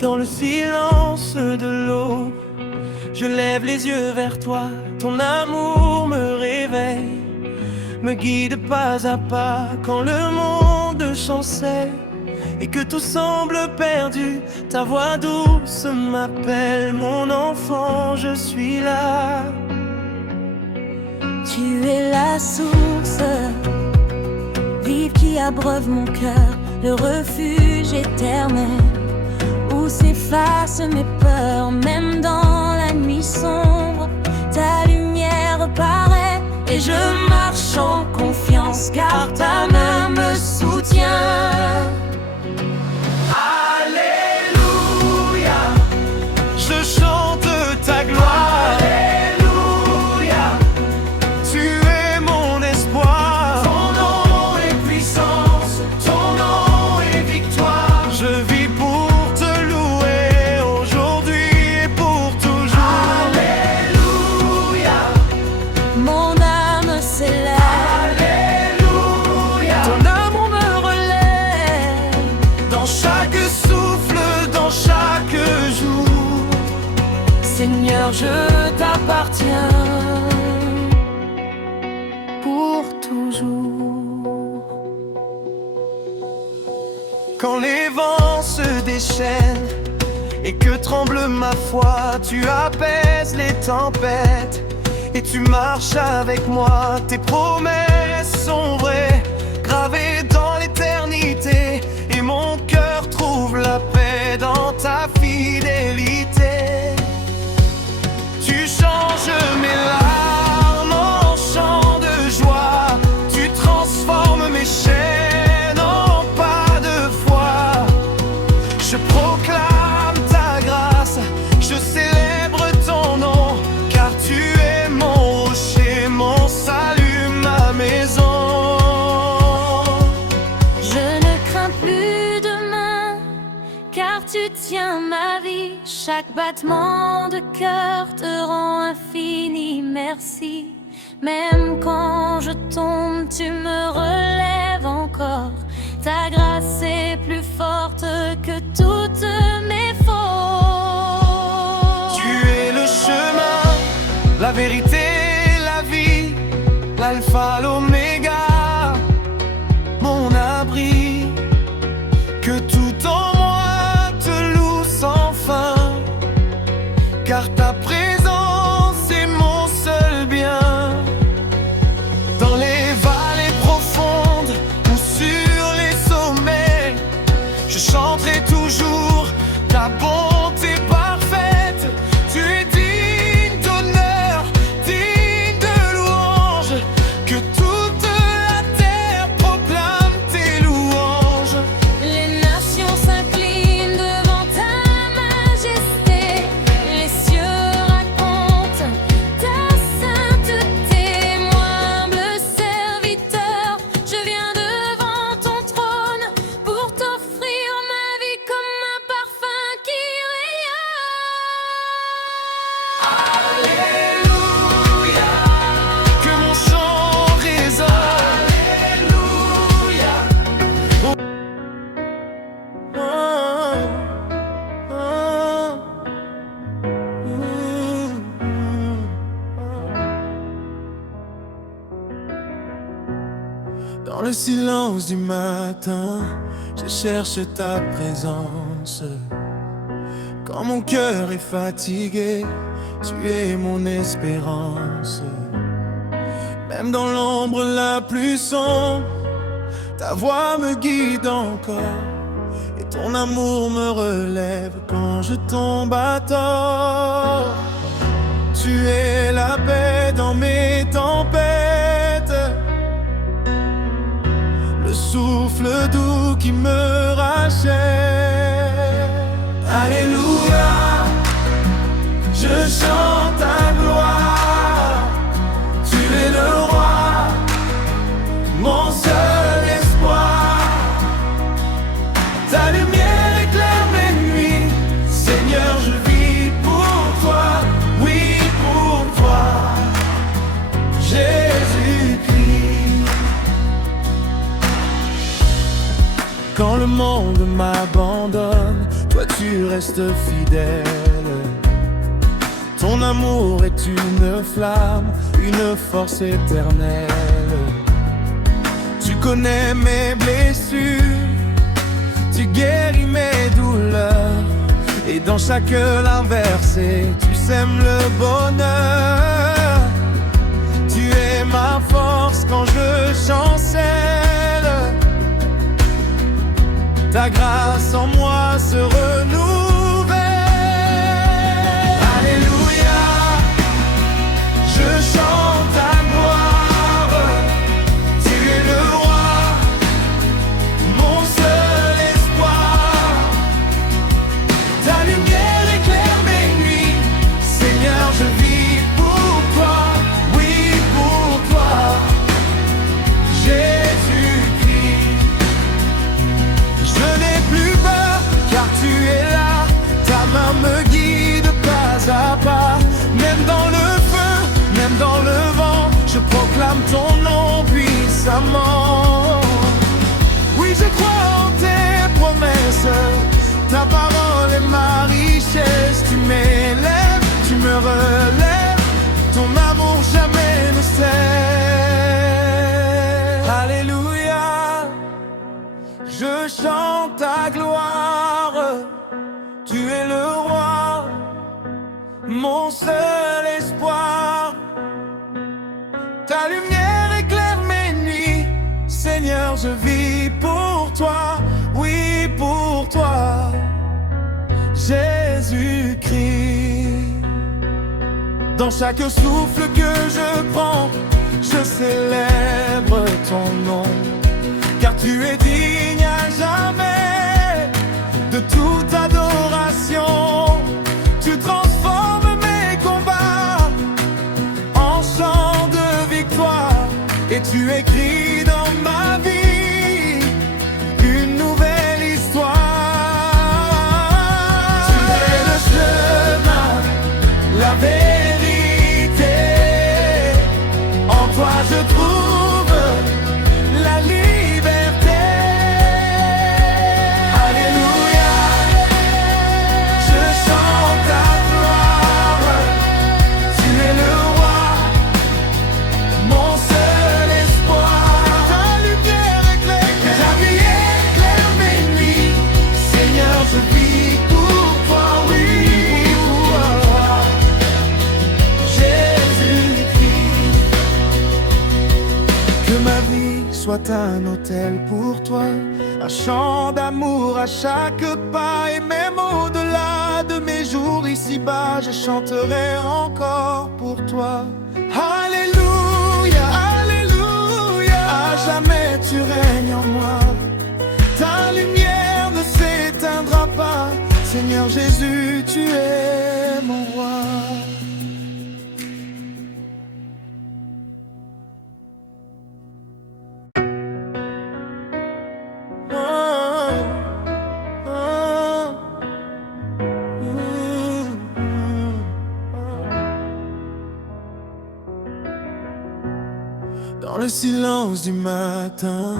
Dans le silence de l'eau, je lève les yeux vers toi. Ton amour me réveille, me guide pas à pas. Quand le monde chancelle et que tout semble perdu, ta voix douce m'appelle. Mon enfant, je suis là. Tu es la source vive qui abreuve mon cœur, le refuge éternel où s'effacent mes peurs. Même dans la nuit sombre, ta lumière paraît et je marche en confiance car ta main me soutient. Alléluia, je chante ta gloire. Alléluia, tu es mon espoir. Ton nom est puissance, ton nom est victoire. Je vis pour te louer aujourd'hui et pour toujours. Alléluia, Mon âme s'élève. Alléluia, ton amour me relève dans chaque souffle, dans chaque jour. Seigneur, je t'appartiens pour toujours. Quand les vents se déchaînent et que tremble ma foi, tu apaises les tempêtes et tu marches avec moi. Tes promesses sont vraies, gravées dans l'éternité, et mon cœur trouve la paix dans ta fidélité. Tu changes mes larmes en chants de joie, tu transformes mes chaînes en pas de foi. Je proclame ta grâce, je célèbre ton nom, car tu es mon rocher, mon salut, ma maison. Je ne crains plus demain, car tu tiens ma vie. Chaque battement de cœur te rend infini merci. Même quand je tombe, tu me relèves encore. Ta grâce est plus forte que toutes mes fautes. Tu es le chemin, la vérité, la vie, l'alpha, l'oméga, mon abri. Que tout en moi te loue sans fin, car ta présence est mon seul bien. Dans les vallées profondes ou sur les sommets, je chanterai toujours ta bonté parfaite. Tu es digne d'honneur, digne de louange, que toute la terre proclame tes louanges. Les nations s'inclinent devant ta majesté, les cieux racontent ta sainteté. Moi, humble serviteur, je viens devant ton trône pour t'offrir ma vie comme un parfum qui rayonne. Alléluia, que mon chant résonne. Alléluia. Dans le silence du matin, je cherche ta présence. Quand mon cœur est fatigué, tu es mon espérance. Même dans l'ombre la plus sombre, ta voix me guide encore, et ton amour me relève quand je tombe à tort. Tu es la paix dans mes tempêtes, le souffle doux qui me rachète. Alléluia, je chante ta gloire. Tu es le roi, mon seul espoir. Ta lumière éclaire mes nuits. Seigneur, je vis pour toi, oui pour toi, Jésus-Christ. Quand le monde m'abandonne, toi tu restes fidèle. Ton amour est une flamme, une force éternelle. Tu connais mes blessures, tu guéris mes douleurs. Et dans chaque larme versée, tu sèmes le bonheur. Tu es ma force quand je chancelle. Ta grâce en moi se renouvelle. Alléluia, je chante ta gloire. Tu es le roi, mon seul espoir. Ta lumière éclaire mes nuits. Seigneur, je vis pour toi, oui pour toi. Jésus-Christ, je n'ai plus peur car tu es là. Ta main me guide pas à pas. Même dans le feu, même dans le vent, je proclame ton nom puissamment. Oui, je crois en tes promesses. Ta parole est ma richesse. Tu m'élèves, tu me relèves. Ton amour jamais ne cesse. Alléluia, je chante ta gloire. Tu es le roi, mon seul espoir. Ta lumière éclaire mes nuits. Seigneur, je vis pour toi, oui pour toi. Jésus-Christ. Dans chaque souffle que je prends, je célèbre ton nom. Car tu es digne à jamais de toute adoration. Tu transformes mes combats en chants de victoire. Et tu écris dans ma vie une nouvelle histoire. Tu es le chemin, la vérité. En toi je trouve la liberté. Alléluia, je chante ta gloire. Tu es le roi, mon seul espoir. Ta lumière éclaire, ta vie éclaire mes nuits. Seigneur, je vis pour toi, oui pour toi. Jésus-Christ. Que ma vie soit un autel pour toi, un chant d'amour à chaque pas. Et même au-delà de mes jours ici-bas, je chanterai encore pour toi. Alléluia, Alléluia, à jamais tu règnes en moi. Ta lumière ne s'éteindra pas. Seigneur Jésus, tu es mon roi. Dans le silence du matin,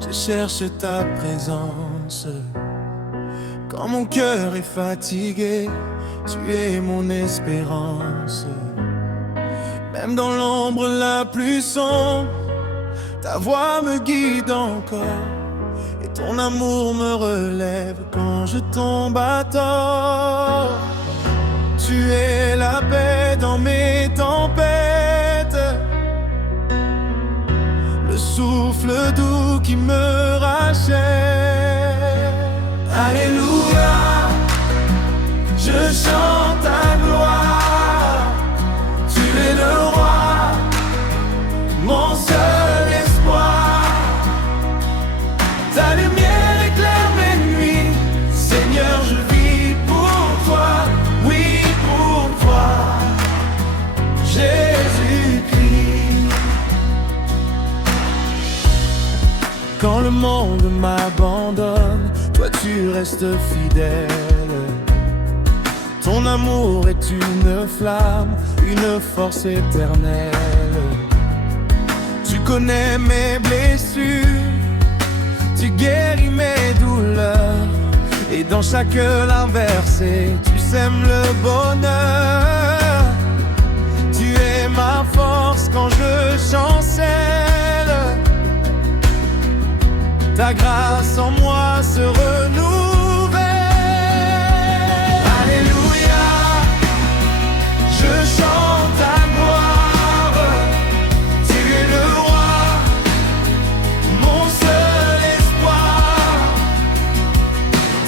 je cherche ta présence. Quand mon cœur est fatigué, tu es mon espérance. Même dans l'ombre la plus sombre, ta voix me guide encore. Et ton amour me relève quand je tombe à tort. Tu es la paix dans mes tempêtes, le souffle doux qui me rachète. Alléluia, je chante ta gloire. Tu es le roi, mon seul espoir. Ta lumière éclaire mes nuits. Seigneur, je vis pour toi, oui pour toi. Jésus-Christ. Quand le monde m'abandonne, toi tu restes fidèle. Ton amour est une flamme, une force éternelle. Tu connais mes blessures, tu guéris mes douleurs. Et dans chaque larme versée, tu sèmes le bonheur. Tu es ma force quand je chancelle. Ta grâce en moi se renouvelle. Alléluia, je chante ta gloire. Tu es le roi, mon seul espoir.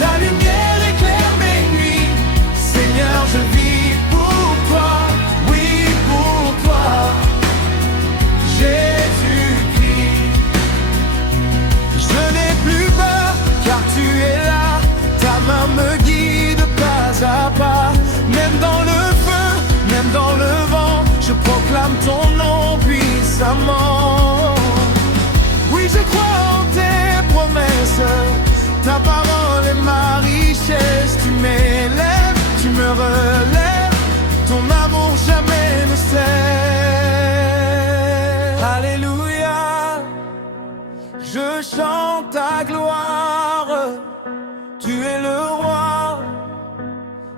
Ta lumière éclaire mes nuits. Seigneur, je vis pour toi, oui pour toi. Jésus-Christ, je n'ai plus peur car tu es là. Ta main me guide pas à pas. Même dans le feu, même dans le vent, je proclame ton nom puissamment. Oui, je crois en tes promesses. Ta parole est ma richesse. Tu m'élèves, tu me relèves. Ton amour jamais ne cesse. Alléluia, je chante ta gloire. Tu es le roi,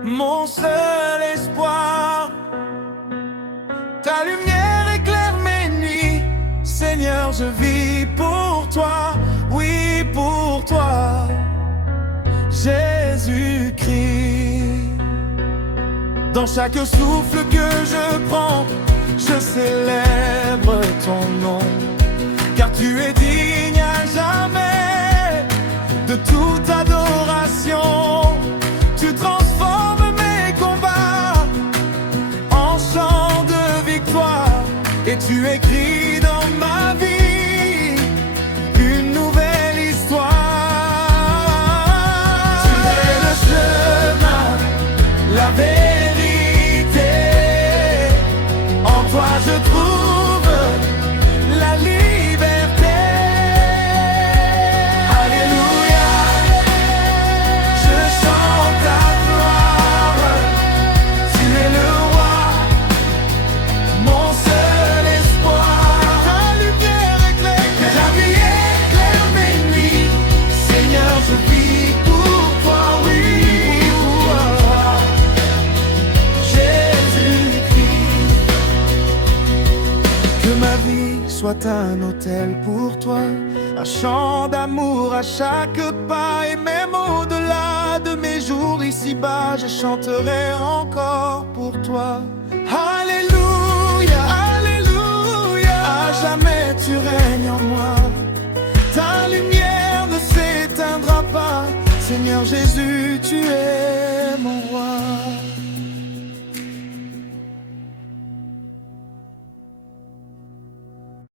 mon seul espoir. Ta lumière éclaire mes nuits. Seigneur, je vis pour toi, oui pour toi. Jésus-Christ, dans chaque souffle que je prends, je célèbre ton nom. Car tu es digne à jamais de toute adoration. Tu transformes mes combats en chants de victoire. Et tu écris dans ma vie une nouvelle histoire. Tu es le chemin, la vérité. En toi je trouve la liberté. Alléluia, je chante ta gloire. Tu es le roi, mon seul espoir. Ta lumière éclaire mes nuits. Seigneur, je vis pour toi, oui pour toi. Jésus-Christ, que ma vie soit un autel pour toi, un chant d'amour à chaque pas. Et même au-delà de mes jours ici-bas, je chanterai encore pour toi. Alléluia, alléluia, à jamais tu règnes en moi. Ta lumière ne s'éteindra pas. Seigneur Jésus, tu es